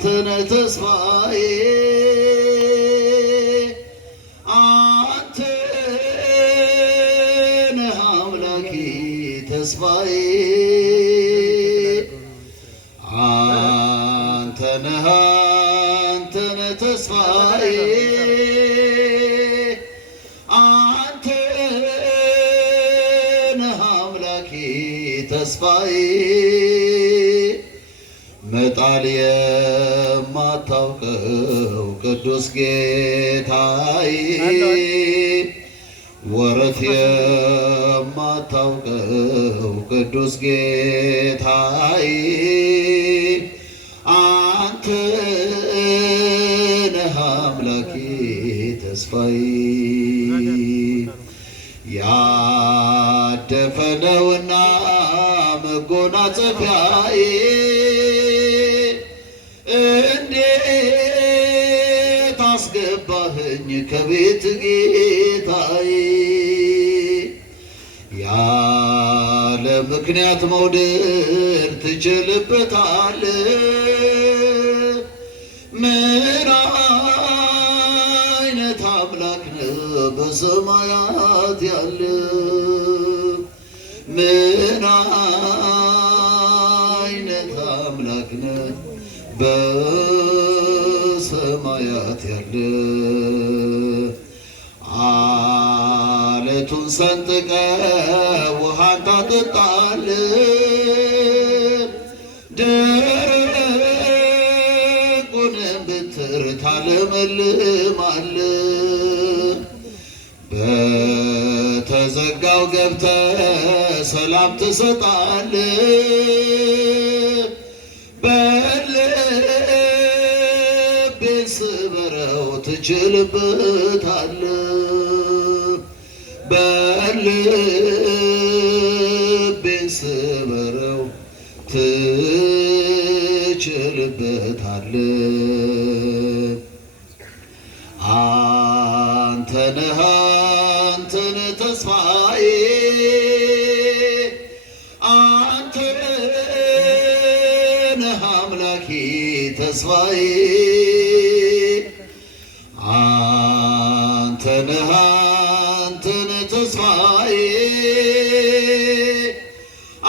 አንተነ ተስፋዬ አንተነ አምላኬ ተስፋዬ አንተነ ተስፋዬ አንተነ አምላኬ ተስፋዬ መጣል የማታውቀው ቅዱስ ጌታዬ ወረት የማታውቀው ቅዱስ ጌታዬ አንተ ነህ አምላኬ ተስፋዬ ያደፈነውና መጎናጸፊያዬ እንዴት አስገባኸኝ ከቤት ጌታዬ ያለ ምክንያት መውደድ ትችልበታለህ ምን አይነት አምላክ ነህ በሰማያት ያለ ምን አይነት አምላክ ነህ በሰማያት ያለ አለቱን ሰንጥቀ ውሃን ታጠጣለህ ደረቁንም ብትር ታለመልማለህ በተዘጋው ገብተህ ሰላም ትሰጣለህ በልቤን ስበረው ትችልበታለህ በልቤን ስበረው ትችልበታለህ አንተ ነህ ተስፋዬ አንተ ነህ አምላኬ ተስፋዬ አንተ ነህ ተስፋዬ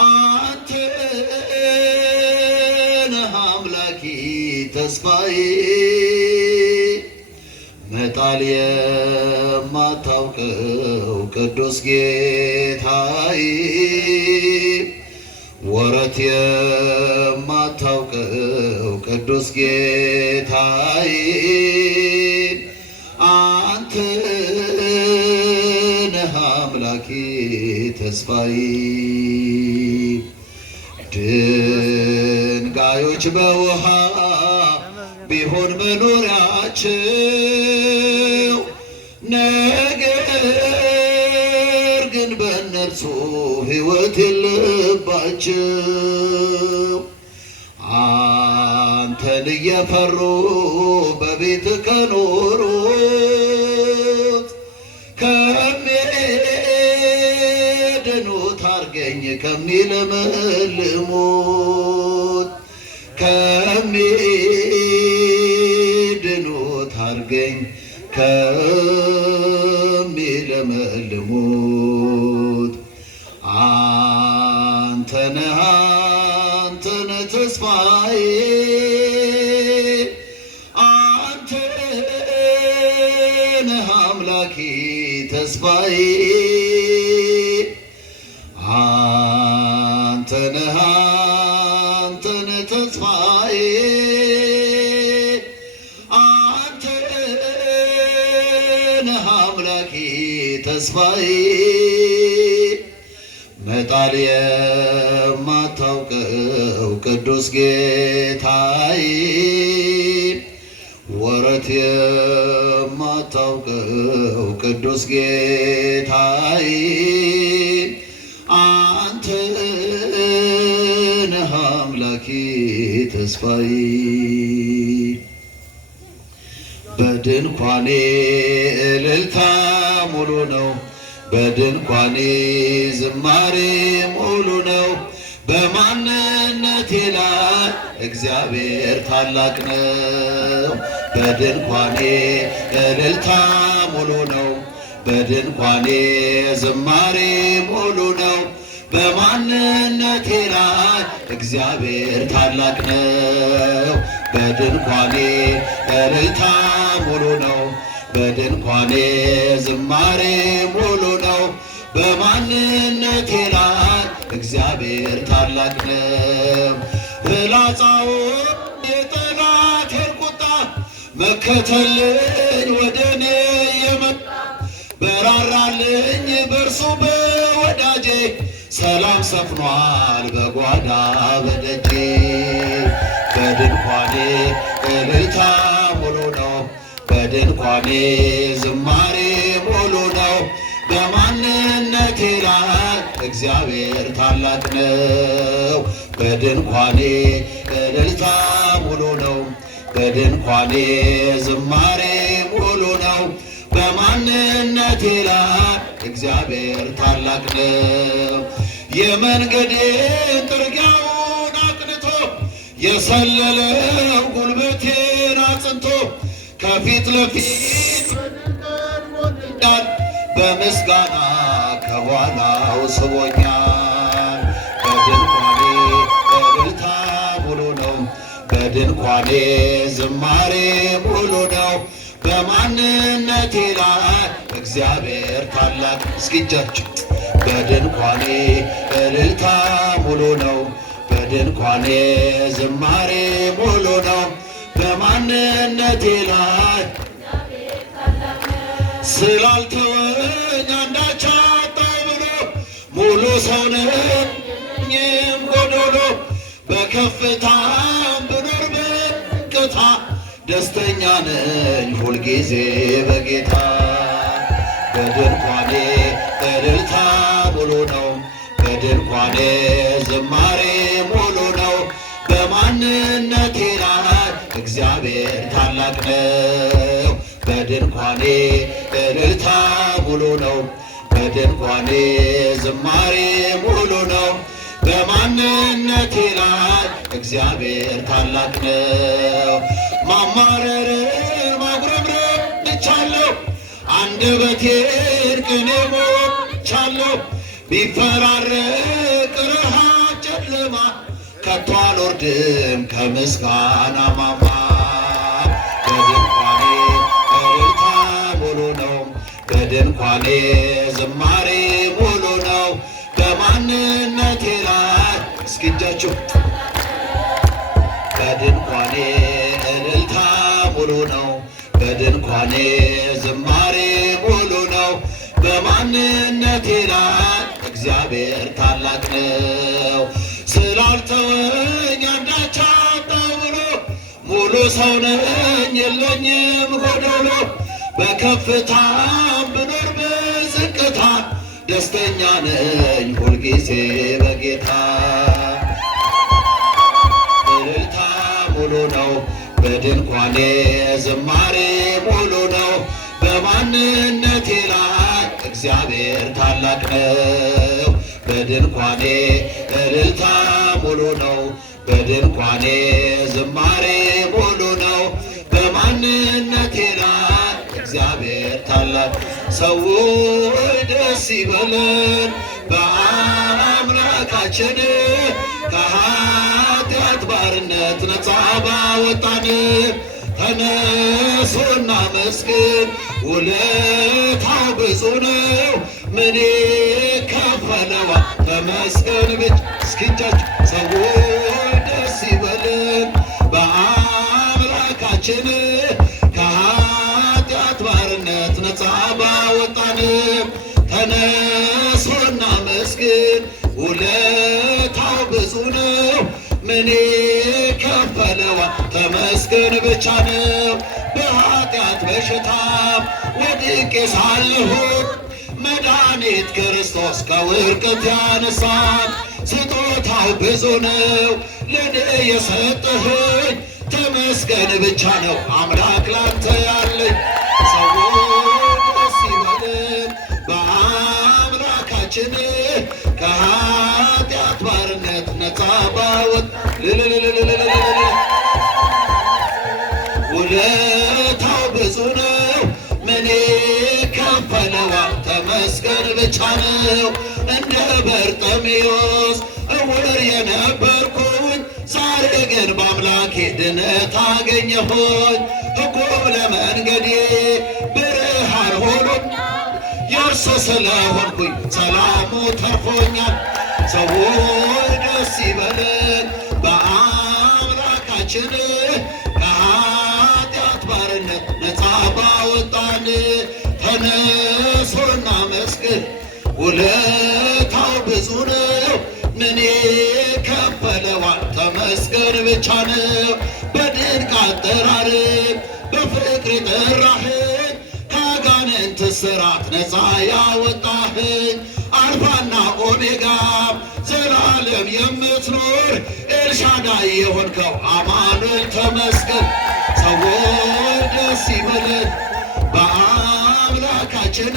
አንተ ነህ አምላኬ ተስፋዬ መጣል የማታውቀው ቅዱስ ጌታዬ ወረት የማታውቀው ቅዱስ ጌታዬ አንተ ነህ አምላኬ ተስፋዬ ድንጋዮች በውሃ ቢሆን መኖሪያቸው ነገር ግን በእነርሱ ሕይወት የለባቸው አንተን እየፈሩ በቤት ከኖሩት ከሚድኑት አርገኝ ከሚለመልሙት ከሚድኑት አርገኝ ከሚለመልሙት አንተ ነህ ተስፋዬ አንተ ነህ አምላኬ ተስፋዬ አንተ ነህ ተስፋዬ አንተ ነህ አምላኬ ተስፋዬ መጣል የማታውቀው ቅዱስ ጌታዬ ወረት የማታውቀው ቅዱስ ጌታዬ አንተ ነህ አምላኬ ተስፋዬ በድንኳኔ እልልታ ሙሉ ነው በድንኳኔ ዝማሬ ሙሉ ነው በማንነት በማንነቴ ላይ እግዚአብሔር ታላቅ ነው። በድንኳኔ እልልታ ሙሉ ነው። በድንኳኔ ዝማሬ ሙሉ ነው። በማንነቴ ላይ እግዚአብሔር ታላቅ ነው። በድንኳኔ እልልታ ሙሉ ነው። በድንኳኔ ዝማሬ ሙሉ ነው። በማንነቴ ላይ እግዚአብሔር ታላቅ ነው። ፍላጻውን የጠላቴን ቁጣ መከተልኝ ወደ እኔ የመጣ በራራልኝ በእርሱ በወዳጄ ሰላም ሰፍኗል በጓዳ በደጄ። በድንኳኔ እልልታ ሙሉ ነው። በድንኳኔ ዝማሬ ሙሉ ነው። በማንነቴ ላይ እግዚአብሔር ታላቅ ነው። በድንኳኔ እልልታ ሙሉ ነው። በድንኳኔ ዝማሬ ሙሉ ነው። በማንነቴ ላይ እግዚአብሔር ታላቅ ነው። የመንገዴን ጥርጊያውን አቅንቶ የሰለለው ጉልበቴን አጽንቶ ከፊት ለፊት ዳር በምስጋና ከኋላው ስቦኛል። በድንኳኔ እልልታ ሙሉ ነው። በድንኳኔ ዝማሬ ሙሉ ነው። በማንነቴ ላይ እግዚአብሔር ታላቅ እስኪጃችሁ። በድንኳኔ እልልታ ሙሉ ነው። በድንኳኔ ዝማሬ ሙሉ ነው። በማንነቴ ላይ ስላልተወኝ አንዳች አጣሁ ብሎ ሙሉ ሰው ነኝም ጎዶሎ በከፍታም ብኖር በዝቅታ ደስተኛ ነኝ ሁልጊዜ በጌታ። በድንኳኔ እልልታ ሙሉ ነው። በድንኳኔ ዝማሬ ሙሉ ነው። በማንነቴ ላይ እግዚአብሔር ታላቅ ነው። በድንኳኔ እልልታ ሙሉ ነው። በድንኳኔ ዝማሬ ሙሉ ነው። በማንነቴ ላይ እግዚአብሔር ታላቅ ነው። ማማረርን ማጉረምረም ትቻለሁ። አንደበቴን ቅኔ ሞልቻለሁ። ቢፈራረቅ ረሃብ ጨለማ ከቶ አልወርድም ከምስጋና ማማ። በድንኳኔ እልልታ ሙሉ ነው። በድንኳኔ ዝማሬ ሙሉ ነው። በማንነቴ ላይ እስኪጃችሁ። በድንኳኔ እልልታ ሙሉ ነው። በድንኳኔ ዝማሬ ሙሉ ነው። በማንነቴ ላይ እግዚአብሔር ታላቅ ነው። ስላልተወኝ አንዳች አጣሁ ብሎ ሙሉ ሰው ነኝ የለኝም ጎዶሎ በከፍታም ብኖር በዝቅታ ደስተኛ ነኝ ሁልጊዜ በጌታ። እልልታ ሙሉ ነው። በድንኳኔ ዝማሬ ሙሉ ነው። በማንነቴ ላይ እግዚአብሔር ታላቅ ነው። በድንኳኔ እልልታ ሙሉ ነው። በድንኳኔ ዝማሬ ሙሉ ነው። በማንነቴ ላይ እግዚአብሔር ታላቅ። ሰዎች ደስ ይበለን በአምላካችን ከኃጢአት ባርነት ነፃ ባወጣን። ተነሱ እናመስግን ውለታው ብዙ ነው። ምን ከፈለዋል ተመስገን ብቻ። እስኪጃችሁ ሰዎች ደስ ይበለን በአምላካችን ከኃጢአት ባርነት ነፃ ባወጣን። ተነሱ እናመስግን ውለታው ብዙ ነው። ምን ከፈለዋል ተመስገን ብቻ ነው። በኃጢአት በሽታ ወድቄ ሳለሁ መድኃኒት ክርስቶስ ከውድቀት ያነሳን። ስጦታው ብዙ ነው ለኔ የሰጠኸኝ ተመስገን ብቻ ነው አምላክ ላንተ ያለኝ። ሰዎች ደስ ይበለን በአምላካችን ከኃጢአት ባርነት ነፃ ባወጣን። ውለታው ብዙ ነው ምን ይከፈለዋል? ተመስገን ብቻ ነው። እንደ በርጤሜዎስ እውር የነበርኩኝ ዛሬ ግን በአምላኬ ድነት አገኘሁኝ። ሕጉም ለመንገዴ ብርሃን ሆኖኛል። የእርሱ ስለሆንኩኝ ሰላሙ ተርፎኛል። ሰዎች ደስ ይበለን በአምላካችን ከኃጢአት ባርነት ነፃ ባወጣን። ተነሱና መስግን ውለታው ብዙ ነው ምን ይከፈለዋል? ተመስገን ብቻ ነው። በድንቅ አጠራርም በፍቅር የጠራኸኝ ከአጋንንት እስራት ነፃ ያወጣኸኝ አልፋና ኦሜጋ ዘላለም የምትኖር ኤልሻዳይ የሆንከው አማኑኤል ተመስገን። ሰዎች ደስ ይበለን በአምላካችን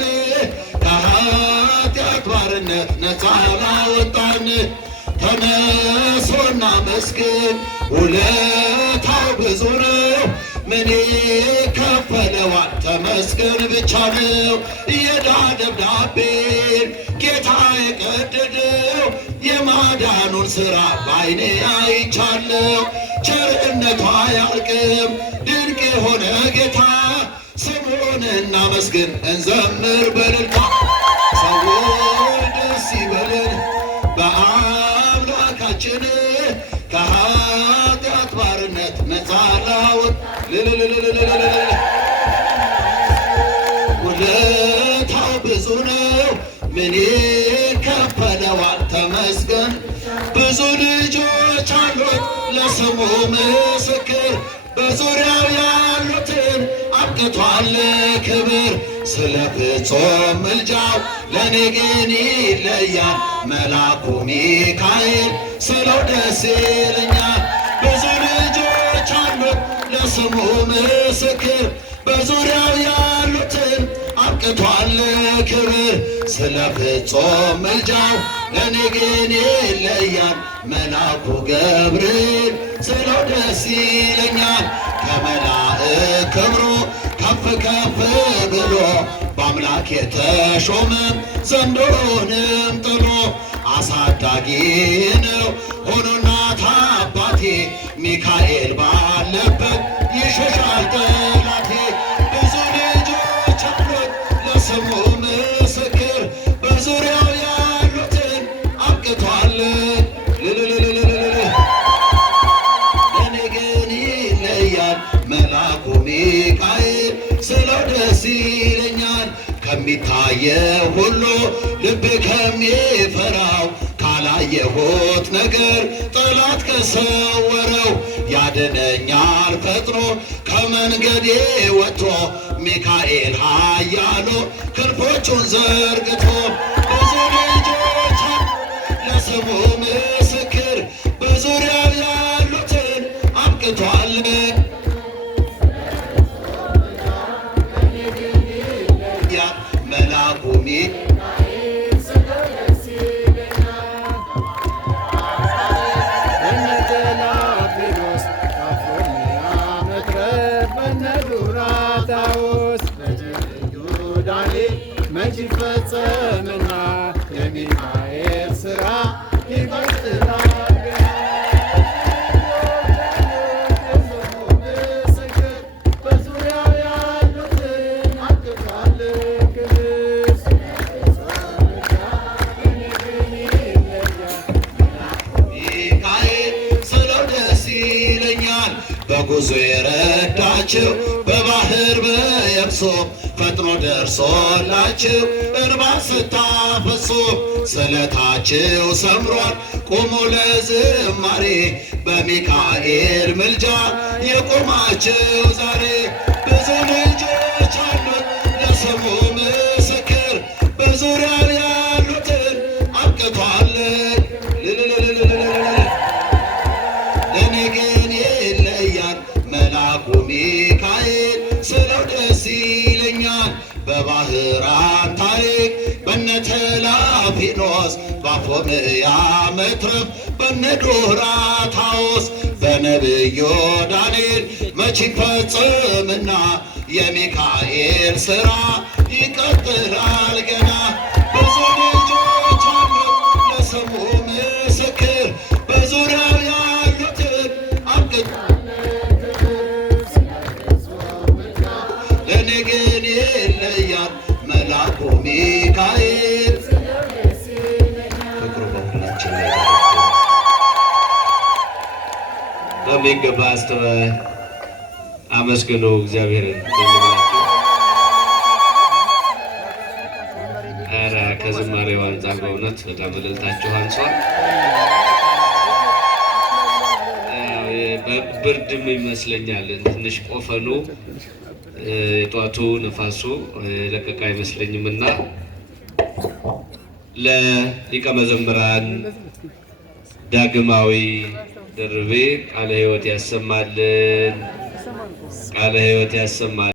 ከኃጢአት ባርነት ነፃ ላወጣን። ተነሱና መስግን ውለታው ብዙ ነው ምን ይከፈለዋል? ተመስገን ብቻ ነው። የዕዳ ደብዳቤን ጌታ የቀደደው የማዳኑን ሥራ በዓይኔ አይቻለሁ። ቸርነቷ አያልቅም ድንቅ የሆነ ጌታ ስሙን እናመስግን እንዘምር በእልልታ። ሰዎች ደስ ይበለን በአምላካችን ከኃጢአት ባርነት ነፃ ላወጣን። ውለታው ብዙ ነው ምን ይከፈለዋል? ተመስገን። ብዙ ልጆች አሉት ለስሙ ምስክር በዙሪያው ያሉትን አብቅቷል ክብር። ስለ ፍጹም ምልጃው ለእኔ ግን ይለያል መልአኩ ሚካኤል ስለው ደስ ይለኛል። ብዙ ልጆች አሉት ለስሙ ምስክር በዙሪያው ያሉትን አብቅቷል ክብር። ስለ ፍጹም ምልጃው ለእኔ ግን ይለያል መልአኩ ገብርኤል ስለው ደስ ይለኛል። ከመላእክት ክብሩ ከፍ ከፍ ብሎ በአምላክ የተሾመ ዘንዶንም ጥሎ አሳዳጊ ነው ሆኖ እናት አባቴ ሚካኤል ባለበት ይሸሻል ጠላቴ። ብዙ ልጆች አሉት ለስሙ ምስክር በዙሪያው ያሉትን አብቅቷል። ለእኔ ግን ይለያል መልአኩ ሚካኤል ስለው ደስ ይለኛል። ከሚታየው ሁሉ ልቤ ከሚፈራው ካላየሁት ነገር ጠላት ከሰወረው ያድነኛል ፈጥኖ ከመንገዴ ወጥቶ ሚካኤል ኃያሉ ክንፎቹን ዘርግቶ። ብዙ ልጆች ለስሙ ምስክር በዙሪያው ያሉትን አብቅቷል። መልአኩ ሚካኤል ስለው ደስ ይለኛል። በነ ገላውዴዎስ ካፎርንያ መትረብ በነ ዱራታዎስ በነቢዩ ዳንኤል መች ይፈጸምና የሚካኤል ሥራ ይቀጥላል። በጉዞ የረዳችው በባህር በየብሶ ፈጥኖ ደርሶላችሁ እንባ ስታፈሱ ስለታችሁ ሰምሯል። ቁሙ ለዝማሬ በሚካኤል ምልጃ የቆማችሁ ዛሬ። ብዙ ልጆች አሉት ለስሙ ምስክር በዙሪያው ያሉትን አብቅቷል። ለእኔ ግን ይለያል መልአኩ ሚካኤል ስለው ደስ ይለኛል። በባህራን ታሪክ በነ ተላፊኖስ ባፎ በሶምያ መትረፍ በነ ዶራታዎስ በነቢዩ ዳንኤል መች ይፈጸምና የሚካኤል ሥራ ይቀጥላል ገና። ብዙ ልጆች አሉ ለስሙ ምስክር በዙሪያው ያሉትን አብቅት ለእኔ ግን ይለያል መልአኩ ሚካኤል። ፍቅሩ በሁላችን ላይ በሚገባ አመስግኑ እግዚአብሔርን። ኧረ ከዝማሬው አንጻር በእውነት በጣም እልልታችሁ አንሷል። ብርድም ይመስለኛል ትንሽ ቆፈኑ የጧቱ ነፋሱ ለቀቃ አይመስለኝም እና ለሊቀ መዘምራን ዳግማዊ ደርቤ ቃለ ሕይወት ያሰማልን፣ ቃለ ሕይወት ያሰማልን።